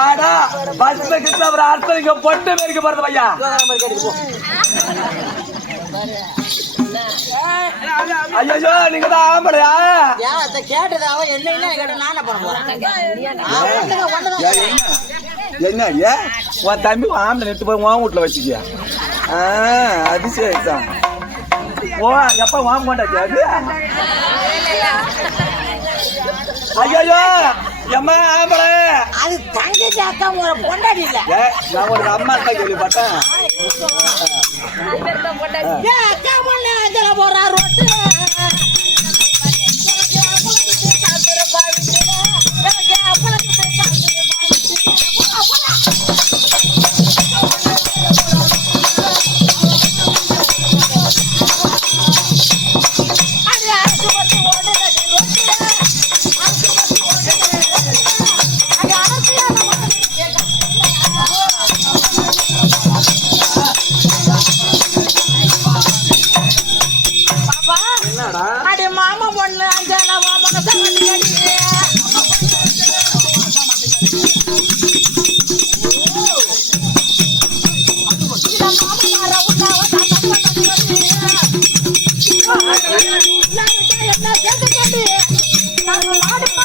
ஆடா பஸ்ல கிட்ட ஒரு அர்த்தம் பொட்டு மேற்கு போறது பையா? ஐயோ நீங்க தான் ஆம்பளையா? கேட்டது அவன் என்ன கேட்டு நானே பண்ண போறேன் ஏ? உன் தம்பி ஆம்பளை நெட்டு போய் உன் வீட்டுல வச்சுக்கியா? ஆ அது சரி தான் ஓ எப்ப வாங்க மாட்டாச்சு ஐயோ எம்மா ஆம்பளை? அது தங்கச்சி அக்கா முறை பொண்டாடி இல்ல. நான் ஒரு அம்மா தான் கேள்விப்பட்டேன் அக்கா பொண்ணு அஞ்சல போறா ரோட்டு. அடி மாமா பொண்ணு அஞ்சல மாமா அறிவை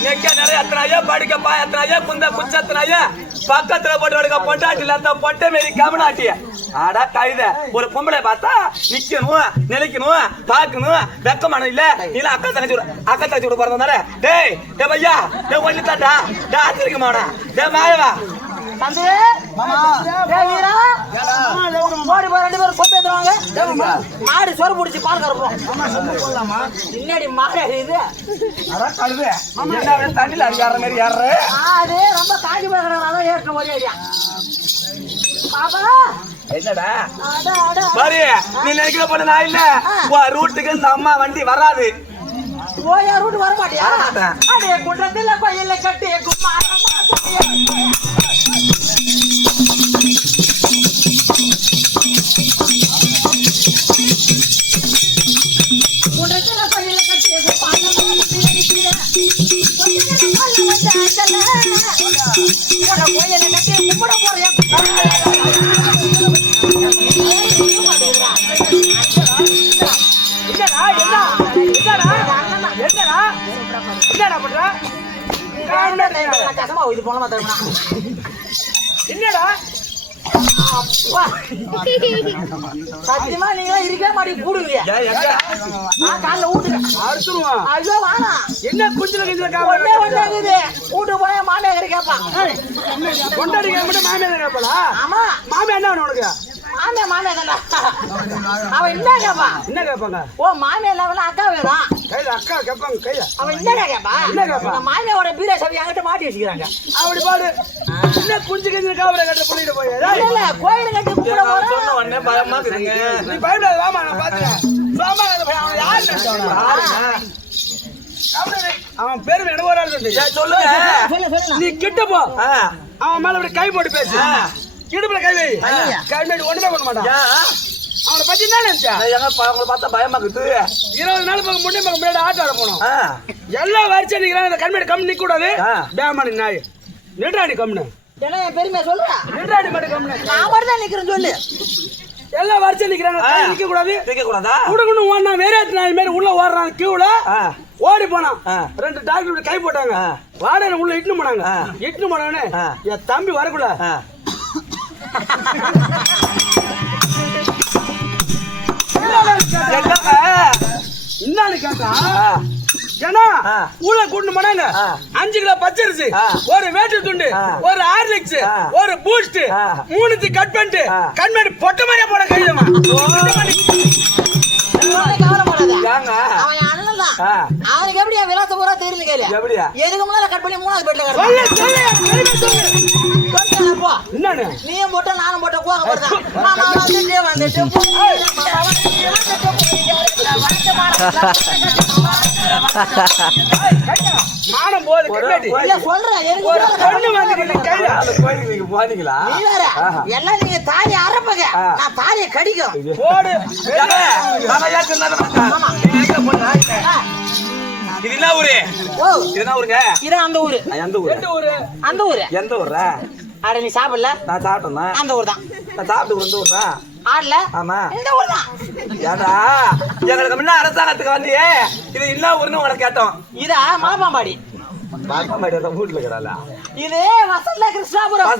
அரசலுக்கு நிறைய எத்தனையோ படிக்கப்பா எத்தனையோ குந்த குச்சத்தினாய பக்கத்துல போட்டு எடுக்க பொட்டாட்டில அந்த பொட்டை மாரி கமனாட்டிய ஆடா கழுத ஒரு பொம்பளை பார்த்தா நிக்கணும் நிலைக்கணும் பார்க்கணும் வெக்கமான இல்ல. இல்ல அக்கா தங்கச்சி கூட அக்கா தங்கச்சி கூட பிறந்தாரு டேய் டே பையா டே ஒண்ணு தாண்டா டே அத்திரிக்கமாடா டே மாயவா. தம்பி. ஓடி போய் ரெண்டு பேரும் கொண்டு வந்துருவாங்க மாடு சோறு பிடிச்சி பால் கறப்போம் பின்னாடி மாடு இது தண்ணில அடிக்கார மாதிரி ஏற அது ரொம்ப காஞ்சி கிடக்குறா ஏற்ற மாதிரி ஐடியா. பாப்பா. என்னடா? பாரு நீ நினைக்கிற பண்ண நான் இல்ல. ரூட்டுக்கு இந்த அம்மா வண்டி வராது. ஓயா ரூட் வர மாட்டியா. அடே குன்றத்துல கோயில கட்டி கும்மாரம்மா என்னடா என்ன என்னடா என்னடா என்னடா பண்ற? கசமா இது போனமா தருமா என்னடா? சத்தியமா நீங்களா இருக்கவே மாட்டி கூடுவீங்க நான் காலைல ஐயோ வாணா என்ன குஞ்சில கிஞ்சில காவல் ஒன்னாகுது வீட்டுக்கு போய் மாமியார் கேட்பான் கொண்டாடி மட்டும் மாமியார் கேப்பலா ஆமா. மாமியா என்ன உனக்கு? மாமியா மாமியா அவன் என்ன கேட்பான் என்ன கேட்பாங்க ஓ மாமியா இல்லாம அக்கா வேணும் கையில அக்கா கேட்பாங்க கையில. அவன் என்ன கேட்பா என்ன கேட்பான்? இந்த மாமியாவோட பீரா சவி என்கிட்ட மாட்டி வச்சுக்கிறாங்க. அப்படி பாடு. என்ன குஞ்சு கிஞ்சில காவல கட்ட பண்ணிட்டு போய் இல்ல இல்ல கோயில் கட்டி உடனே பயமா நீ பயப்படாத வாமா நான் பாத்துறேன் வாமா அவன் யாரு அவன் பேரு என்ன சொல்லு நீ கிட்ட போ. அவன் மேல இப்படி கை போட்டு பேசு. இடுப்புல கை வை. கை மேடி ஒண்ணுமே பண்ண மாட்டான். அவனை பத்தி என்ன நினைச்சா அவங்கள பார்த்தா பயமா இருக்குது. இருபது நாள் பக்கம் முன்னே பக்கம் முன்னாடி ஆட்டோ ஆட போனோம். எல்லாம் வரிச்சு நிக்கிறாங்க இந்த கண்மேடு கம்மி நிக்க கூடாது. ஆ. டேமாடி நாய். நின்றாடி கம்னு ஏன்னா என் பெருமையா சொல்றா? நின்றாடி மட்டும் கம்னு நான் மட்டும் தான் நிக்கிறேன் சொல்லு. எல்லாம் வரிச்சு நிக்கிறாங்க நிக்க கூடாது. கேட்க கூடாதா குடுக்கணும் ஓடினா வேற நாய் மாதிரி உள்ள ஓடுறான் கியூல. ஓடி போனான். ஆ. ரெண்டு டாக்டர் கை போட்டாங்க. வாடகை உள்ள இட்டுன்னு போனாங்க. இட்டுன்னு போனவனே ஆ. என் தம்பி வரக்குள்ள ஆ. என்னன்னு ஏன்னா கூட்டு போனாங்க. ஆ. அஞ்சு கிலோ பச்சரிசி. ஒரு வேட்டு துண்டு. ஒரு ஹார்லிக்ஸ் ஆ. ஒரு பூஸ்ட். மூணுத்தி கட் பண்ணிட்டு பண்ணி பொட்ட மாதிரியா போட கையிலமா. அவனுக்கு எப்படி என் விலாசம் பூரா தெரியல கேளு. எப்படியா? எதுக்கு முன்னால கட் பண்ணி மூணாவது பெட்ல சொல்லு கிடக்கு சொல்லு. போ என்னன்னு நீயும் போட்ட நானும் போட்ட மாமா வந்துட்டு வந்துட்டு மானம் அந்த நீங்க போனீங்களா. எல்லாம் நீங்க தாலி அரைப்பங்க ஆ. நான் தாலியை கடிக்கும். போடு. இது. இது என்ன ஊரு? இது என்ன ஊருங்க? இதான் அந்த ஊரு. நான் எந்த ஊரு? எந்த ஊரு? அந்த ஊரு. எந்த ஊர்ரா அட நீ சாப்பிடல? நான் சாப்பிட்டேன்னா அந்த ஊர் தான் நான் சாப்பிட்டு எந்த ஊர்ரா ஆடல? ஆமா. இந்த ஊர் தான் ஏடா எங்களுக்கு முன்ன அரசாங்கத்துக்கு வந்தியே. இது என்ன ஊருன்னு உங்களை கேட்டோம். இதா மலப்பாம்பாடி. பாக்க மாட்டேன் வீட்டுல இருக்கிறாளா? இது வசந்த கிருஷ்ணாபுரம்.